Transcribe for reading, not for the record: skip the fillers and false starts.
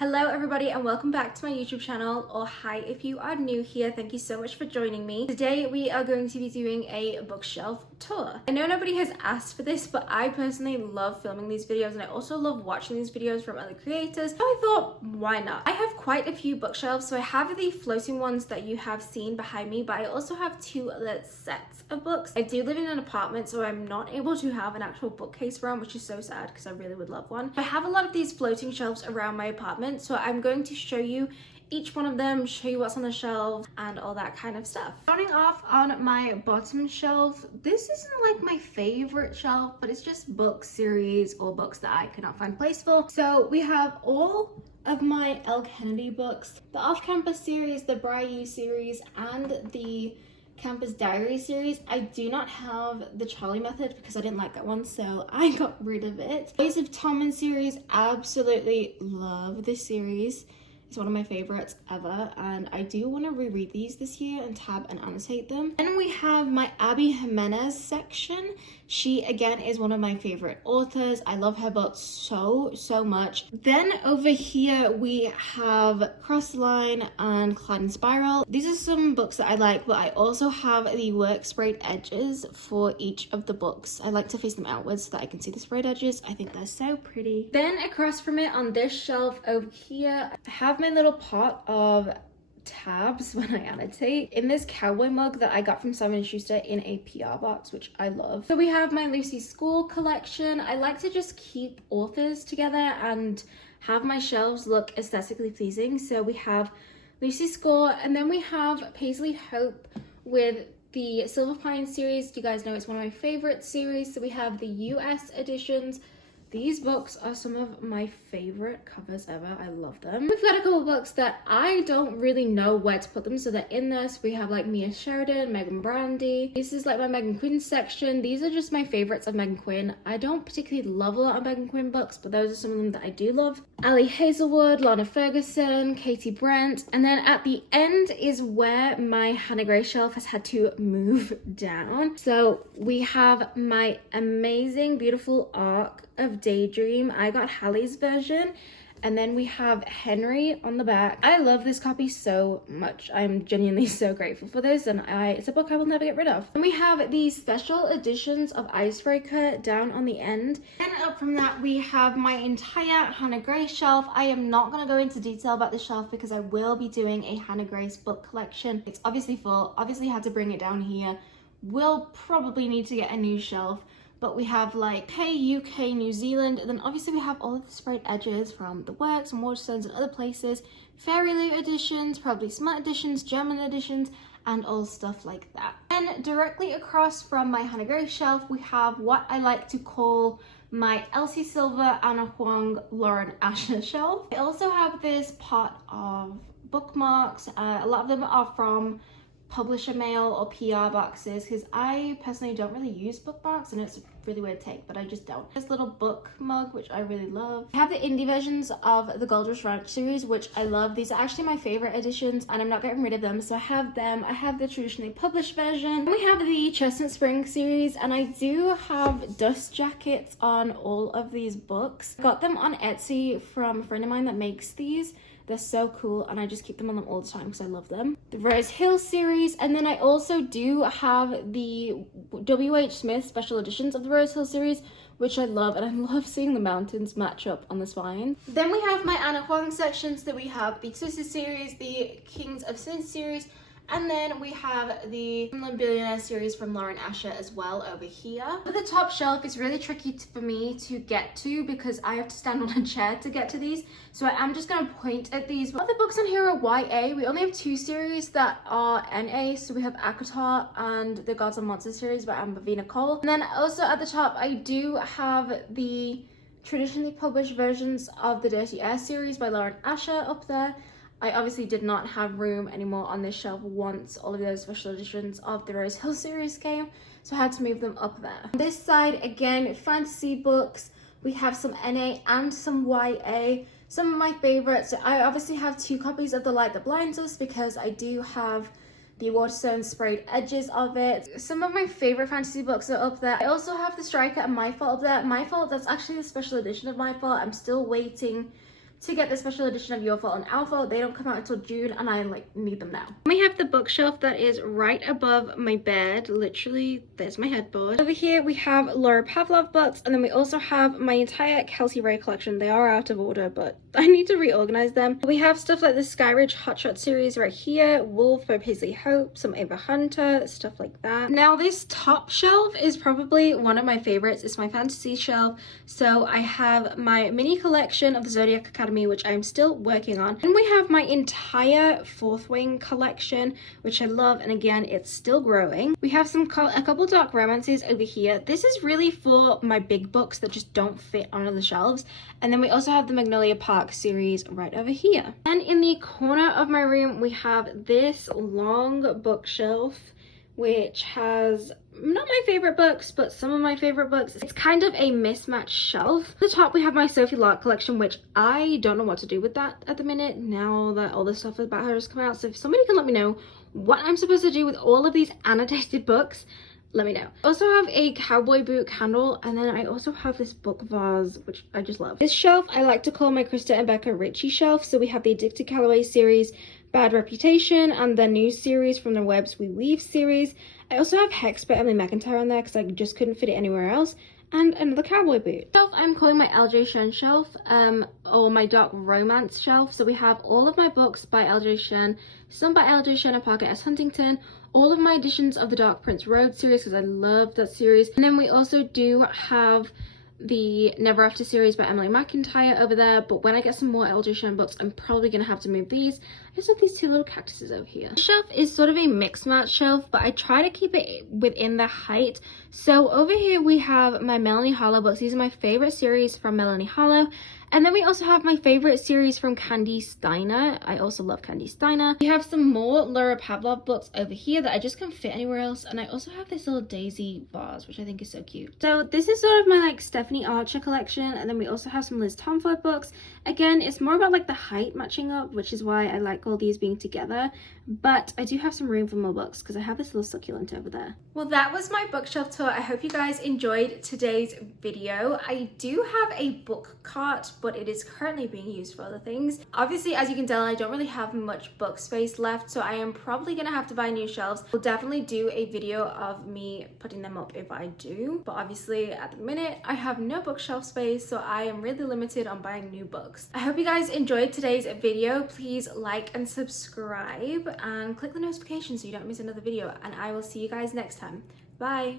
Hello everybody and welcome back to my YouTube channel, or hi if you are new here. Thank you so much for joining me. Today we are going to be doing a bookshelf tour. I know nobody has asked for this, but I personally love filming these videos and I also love watching these videos from other creators. So I thought, why not? I have quite a few bookshelves. So I have the floating ones that you have seen behind me, but I also have two other sets of books. I do live in an apartment, so I'm not able to have an actual bookcase around, which is so sad because I really would love one. I have a lot of these floating shelves around my apartment, so I'm going to show you each one of them, show you what's on the shelf and all that kind of stuff. Starting off on my bottom shelf, this isn't like my favorite shelf, but it's just book series or books that I cannot find place for. So we have all of my L. Kennedy books, the Off-Campus series, the Briar series, and the Campus Diary series. I do not have the Charlie Method because I didn't like that one, so I got rid of it. Ways of Tommen series, absolutely love this series. It's one of my favorites ever, and I do want to reread these this year and tab and annotate them. Then we have my Abby Jimenez section. She again is one of my favorite authors. I love her books so much. Then over here we have Cross the Line and Clad in Spiral. These are some books that I like, but I also have the work sprayed edges for each of the books. I like to face them outwards so that I can see the sprayed edges. I think they're so pretty. Then across from it on this shelf over here, I have my little pot of tabs when I annotate in this cowboy mug that I got from Simon & Schuster in a PR box, which I love. So we have my Lucy Score collection. I like to just keep authors together and have my shelves look aesthetically pleasing. So we have Lucy Score, and then we have Paisley Hope with the Silver Pine series. You guys know it's one of my favorite series. So we have the US editions. These books are some of my favorite covers ever. I love them. We've got a couple books that I don't really know where to put them, so they're in this. We have like Mia Sheridan, Megan Brandy. This is like my Megan Quinn section. These are just my favorites of Megan Quinn. I don't particularly love a lot of Megan Quinn books, but those are some of them that I do love. Ali Hazelwood, Lana Ferguson, Katie Brent. And then at the end is where my Hannah Gray shelf has had to move down. So we have my amazing, beautiful arc of Daydream. I got Hallie's version, and then we have Henry on the back. I love this copy so much. I'm genuinely so grateful for this, and it's a book I will never get rid of. And we have these special editions of Icebreaker down on the end. And up from that we have my entire Hannah Gray shelf. I am not going to go into detail about the shelf because I will be doing a Hannah Gray's book collection. It's obviously full, obviously had to bring it down here. Will probably need to get a new shelf. But we have like UK, New Zealand, and then obviously we have all of the sprayed edges from the Works and Waterstones and other places. Fairy Loot editions, probably Smut editions, German editions, and all stuff like that. And directly across from my Hannah Gray shelf, we have what I like to call my Elsie Silver, Anna Huang, Lauren Asher shelf. I also have this pot of bookmarks. A lot of them are from publisher mail or PR boxes because I personally don't really use bookmarks, and it's a really weird take, but I just don't. This little book mug, which I really love. I have the indie versions of the Gold Rush Ranch series, which I love. These are actually my favorite editions, and I'm not getting rid of them, so I have them. I have the traditionally published version. And we have the Chestnut Spring series, and I do have dust jackets on all of these books. Got them on Etsy from a friend of mine that makes these. They're so cool, and I just keep them on them all the time because I love them. The Rose Hill series, and then I also do have the W.H. Smith special editions of the Rose Hill series, which I love, and I love seeing the mountains match up on the spine. Then we have my Anna Huang sections. That we have the Twisted series, the Kings of Sin series, and then we have the Finland Billionaire series from Lauren Asher as well over here. But the top shelf is really tricky for me to get to because I have to stand on a chair to get to these. So I am just going to point at these. But the books on here are YA. We only have two series that are NA. So we have Akatar and the Gods and Monsters series by Amber Cole. And then also at the top, I do have the traditionally published versions of the Dirty Air series by Lauren Asher up there. I obviously did not have room anymore on this shelf once all of those special editions of the Rose Hill series came, so I had to move them up there. On this side, again, fantasy books. We have some NA and some YA. Some of my favorites. I obviously have two copies of The Light That Blinds Us because I do have the Waterstone sprayed edges of it. Some of my favorite fantasy books are up there. I also have The Striker and My Fault up there. My Fault, that's actually a special edition of My Fault. I'm still waiting to get the special edition of Your Fault and Our Fault. They don't come out until June and I like need them now. We have the bookshelf that is right above my bed. Literally, there's my headboard. Over here we have Laura Pavlov books, and then we also have my entire Kelsey Ray collection. They are out of order, but I need to reorganize them. We have stuff like the Skyridge Hotshot series right here, Wolf by Paisley Hope, some Ava Hunter, stuff like that. Now this top shelf is probably one of my favorites. It's my fantasy shelf. So I have my mini collection of the Zodiac Academy, which I'm still working on. And we have my entire Fourth Wing collection, which I love, and again, it's still growing. We have a couple dark romances over here. This is really for my big books that just don't fit onto the shelves. And then we also have the Magnolia Park series right over here. And in the corner of my room, we have this long bookshelf, which has not my favorite books, but some of my favorite books. It's kind of a mismatched shelf. At the top, we have my Sophie Lark collection, which I don't know what to do with that at the minute, now that all the stuff about her has come out. So if somebody can let me know what I'm supposed to do with all of these annotated books, let me know. I also have a cowboy boot candle, and then I also have this book vase, which I just love. This shelf I like to call my Krista and Becca Ritchie shelf. So we have the Addicted Calloway series, Bad Reputation, and the new series from the Webs We Weave series. I also have Hex by Emily McIntyre on there because I just couldn't fit it anywhere else. And another cowboy boot. Shelf I'm calling my LJ Shen shelf, or my dark romance shelf. So we have all of my books by LJ Shen, some by LJ Shen and Parker S. Huntington, all of my editions of the Dark Prince Road series because I love that series. And then we also do have the Never After series by Emily McIntyre over there, but when I get some more LJ Shen books, I'm probably gonna have to move these. I just have these two little cactuses over here. The shelf is sort of a mixed match shelf, but I try to keep it within the height. So over here we have my Melanie Harlow books. These are my favorite series from Melanie Harlow. And then we also have my favorite series from Candy Steiner. I also love Candy Steiner. We have some more Laura Pavlov books over here that I just can't fit anywhere else. And I also have this little daisy vase, which I think is so cute. So this is sort of my like Stephanie Archer collection. And then we also have some Liz Tomford books. Again, it's more about like the height matching up, which is why I like all these being together. But I do have some room for more books because I have this little succulent over there. Well, that was my bookshelf tour. I hope you guys enjoyed today's video. I do have a book cart, but it is currently being used for other things. Obviously, as you can tell, I don't really have much book space left, so I am probably gonna have to buy new shelves. We'll definitely do a video of me putting them up if I do, but obviously at the minute I have no bookshelf space, so I am really limited on buying new books. I hope you guys enjoyed today's video. Please like and subscribe and click the notification so you don't miss another video, and I will see you guys next time. Bye.